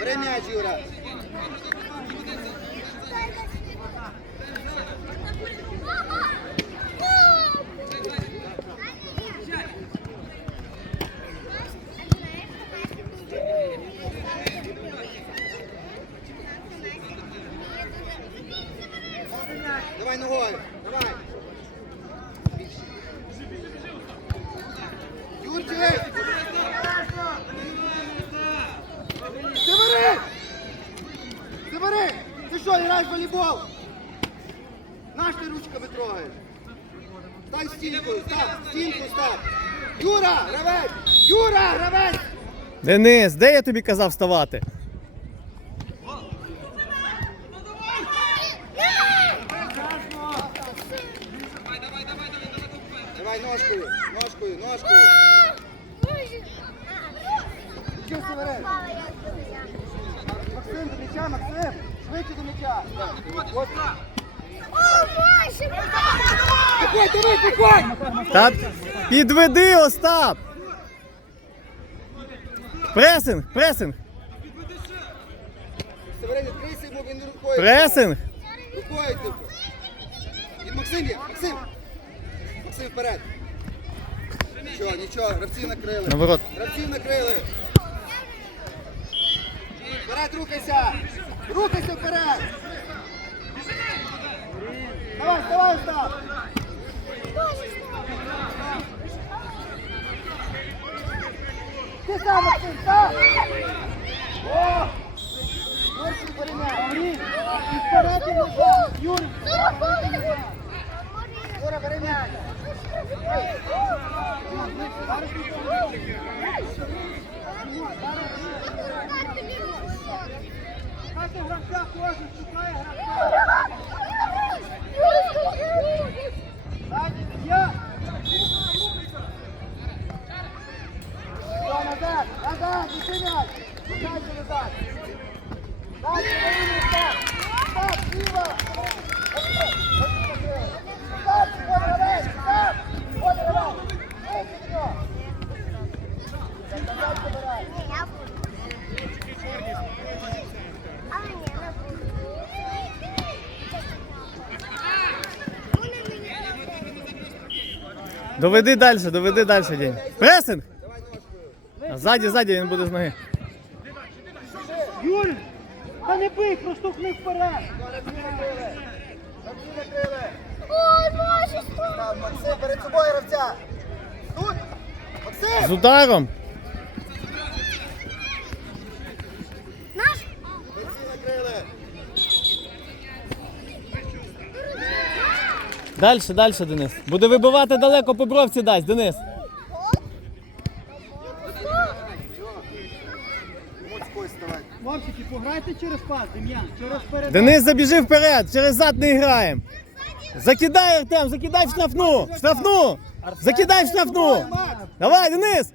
Время, Юра. Граєш волейбол? Наш ти ручками трогаєш? Стань стінкою, став, стінку став! Юра, гравець! Юра, гравець! Денис, де я тобі казав вставати? Давай ножкою, ножкою, ножкою. Що Северин? Максим, до м'яча, Максим! Швидше до м'яча! Приходь, диви, приходь! Та підведи, Остап! Пресинг, пресинг, відкрийся йому, він рукою. пресинг. Рукою типу. Максим є, Максим! Максим вперед! Нічого, нічого, гравці накрили. Наворот. Гравців накрили. Вперед рухайся! Рухайся вперед! Давай, давай, став! Ти сам, Максим, став! О! Юрчик, порівняй! І вперед і назад! Юрій! Юра, бери м'яч! Каже гравця кожен шукає гравця! Ззаді, я! Все, назад! Назад! Неси м'яч! Назад, назад! Дальше, Марина, став! Став, зліва! Став, вот гравець! Став! Вот гравець! Вийди до нього! Назад забирай! Доведи далі, доведи далі, День. Пресинг! А ззаді, ззаді він буде з ноги. Юрій, та не бий, проштовхни вперед. Ой, Боже, що? Максим, перед собою гравця! Тут! Максим! З ударом. Далі, далі, Денис. Буде вибивати далеко по бровці дасть, Денис. Хлопчики, пограйте через пас, Дем'ян, через передачу. Денис забіжи вперед, через зад не граємо. Закидай, Артем, закидай в штрафну. В штрафну. Закидай в штрафну. Давай, Денис.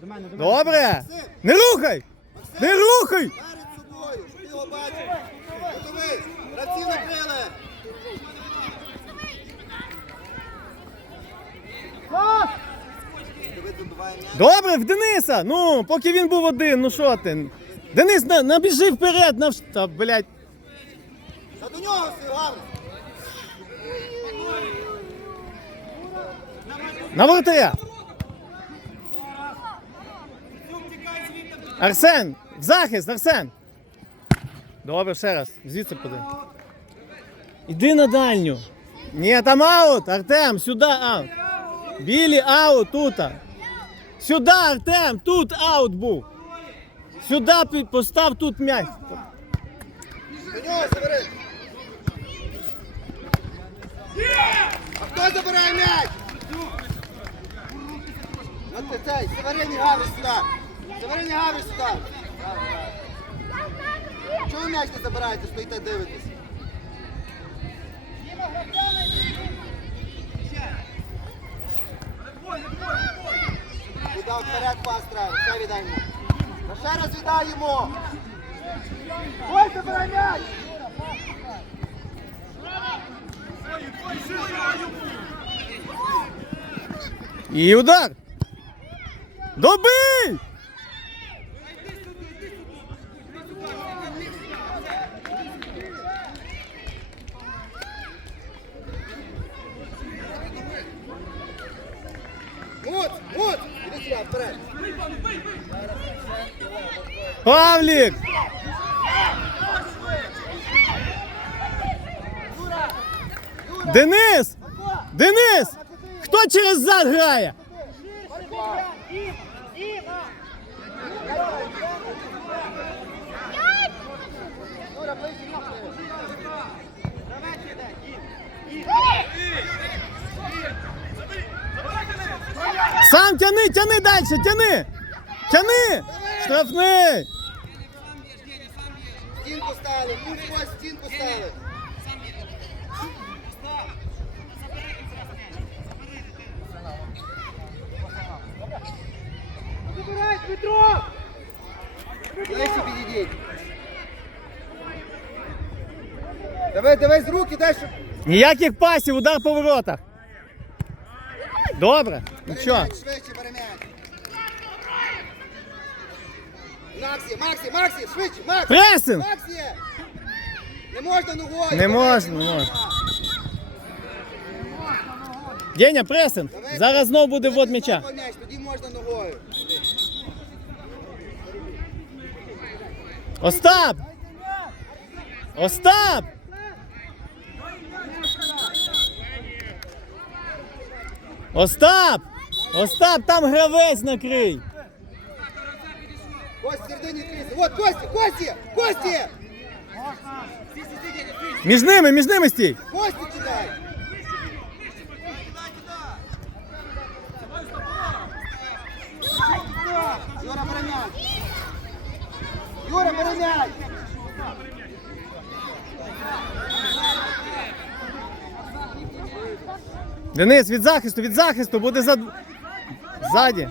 До мене, до мене. Добре. Не рухай. Не рухай. Перед собою, ти його накрили! Пас! Давид вибиває м'яч. Добре, в Дениса. Ну, поки він був один, ну що ти. Денис, на, набіжи вперед, на вш- Та, блядь. Та до нього все гарно! На воротаря. Арсен, в захист, Арсен. Добре, ще раз. Звідси поди. Іди на дальню. Ні, там аут, Артем, сюди аут. Білі аут тут. Сюди, Артем, тут аут був. Сюди постав тут м'яч. А хто забирає м'яч? От ти цей, Северин і Гавриш сюди! Северин і сюди! Чого м'яч не забираєте, стоїте дивитесь? Куди вперед пас треба, ще віддай. Та ще раз віддаємо. Ой, забирай м'яч! І удар. Добий! От, от! Іди сюди, вперед! Павлік! Денис! Денис! Хто через зад грає? Сам тяни, тяни далі, тяни! Тяни! Штрафний! Стінку стали, пусть ось стінку стали. Забирай, Дмитро! Ближче підійдіть. Давай, давай з руки, дай, щоб... Ніяких пасів, удар по воротах. Добре, швидше бери м'яч. Максі, Максі, Максі, швидше, Макс! Пресинг! Максі! Не можна ногою! Не можна, не можна. Деня, пресинг. Давай. Зараз знову буде ввод м'яча. Давай м'яч, Тоді можна ногою. Остап! Остап! Остап! Остап, там гравець накрий! Кость в середині кріси. Вот, Кості, Кості, Кості! Між ними, між ними стій! Кості кидай! Юра, бери! Юра, бери Денис, від захисту, від захисту, буде за... ззаді.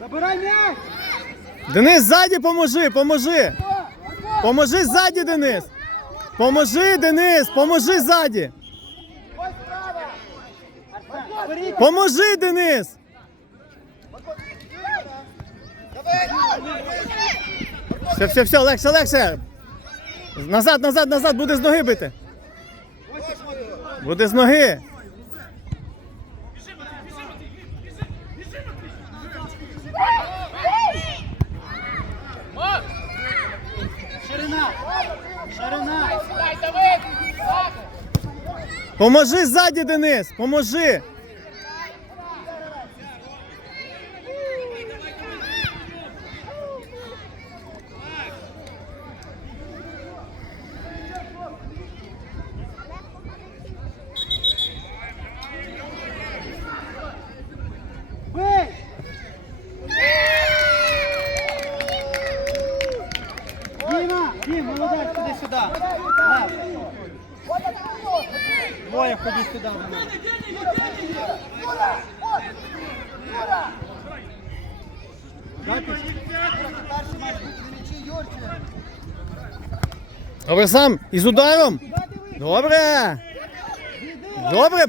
Забирай, м'яч! Денис, ззаді поможи, поможи! Поможи ззаді, Денис! Поможи, Денис, поможи ззаді! Поможи, Денис! Давай! Все, все, все, легше, легше! Назад, назад, назад, буде з ноги бити! Буде з ноги! Ширина! Ширина! Поможи ззаді, Денис! Поможи! Бий! Діма! Дім, молодець, ходи сюди! Лев. Двоє ходіть сюди. до мене. Дайте. Перший матч на м'ячі, Юрчик! Добре сам! Із ударом! Добре! Добре!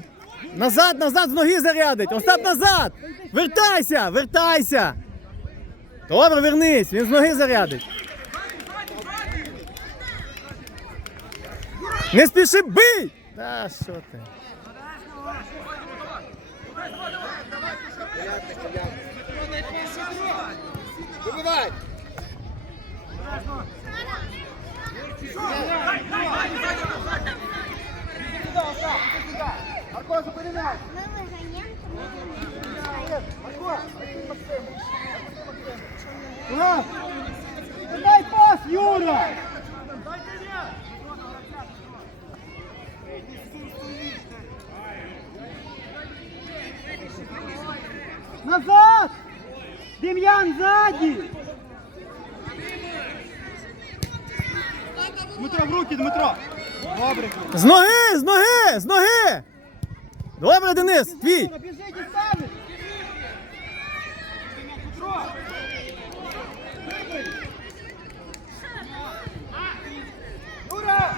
Назад, назад, з ноги зарядить! Остап назад! Вертайся! Вертайся! Добре, вернись! Він з ноги зарядить! Не спіши, бий! Та що ти? Вибивай! Марко, зупини м'яч! Марко! Ура! Дай пас, Юра! Назад! Дем'ян ззаді! руки, Дмитро. Добре. З ноги, з ноги, з ноги. Добре, Денис, твій. Ура!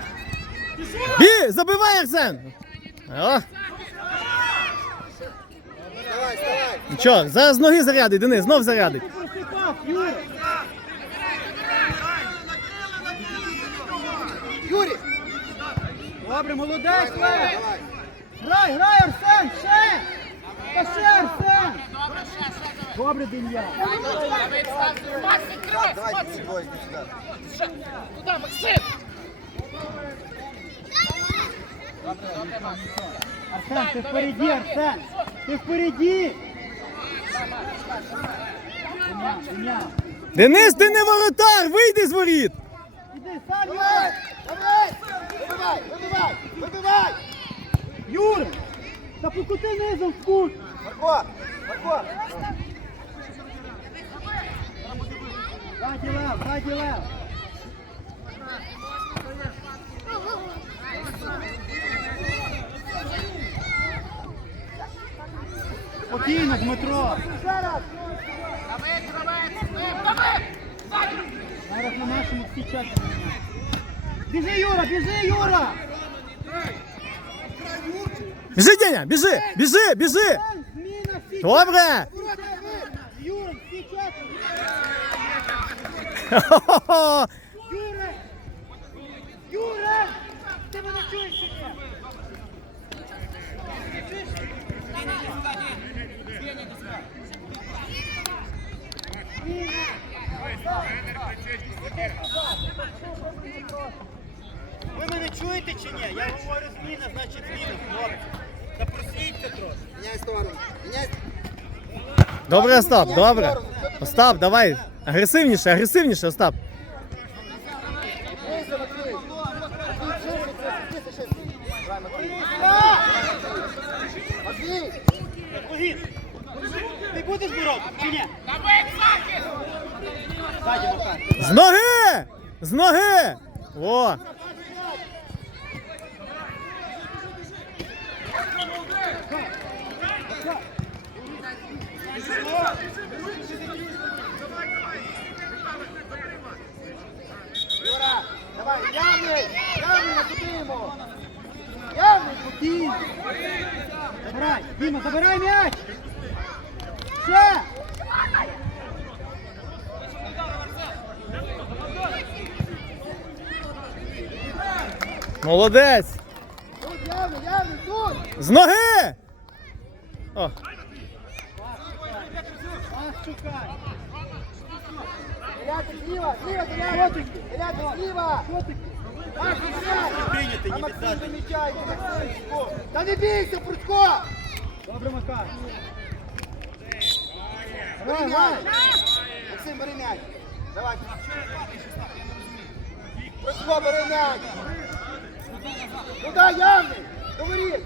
Бі, забивай, Арсен. Нічого, зараз з ноги зарядить, Денис, знов зарядить. Добре, молодець, Лев. Грай, грай, Арсен, ще. Та ще, Арсен. Добре, Дем'ян. Давайте двоє сюди. Арсен, ти впереді, Арсен. Ти впереді. Дем'ян, Дем'ян. Денис, ти не воротар, вийди з воріт! Іди, давай. Вибивай, вибивай, вибивай. Юра. Та покути низом в кут. Марко, Марко. Ззаді лев, ззаді лев. Спокійно, Дмитро. Ще раз. Зараз на нашому всі часи. Біжи, Юра, біжи, Юра! Біжи, Деня, біжи, біжи, біжи! Зміна всі Добре! Юра, всі часи! Хо-хо-хо! Юра! Юра! Ти мене чуєш чи ні? Ви мене чуєте чи ні? Я говорю зміна, значить зміна, хлопці. Та просвіться трошки. Міняй сторону. Міняй. Добре, Остап, добре. Остап, давай. Агресивніше, агресивніше, Остап. Матвій. Ти будеш боротися чи ні? З ноги! З ноги! О! Юра, давай, явний, явний, накидуємо. Явний, спокійно. Забирай, Діма, забирай м'яч! Ще! Молодець! Тут явний, явний, тут. З ноги! Прийняти, не віддати. Та не бійся, Прудько. Добре, Макар. Бери м'яч. Максим, бери м'яч. Давай. Прудько, бери м'яч. Туди, явний. Говори.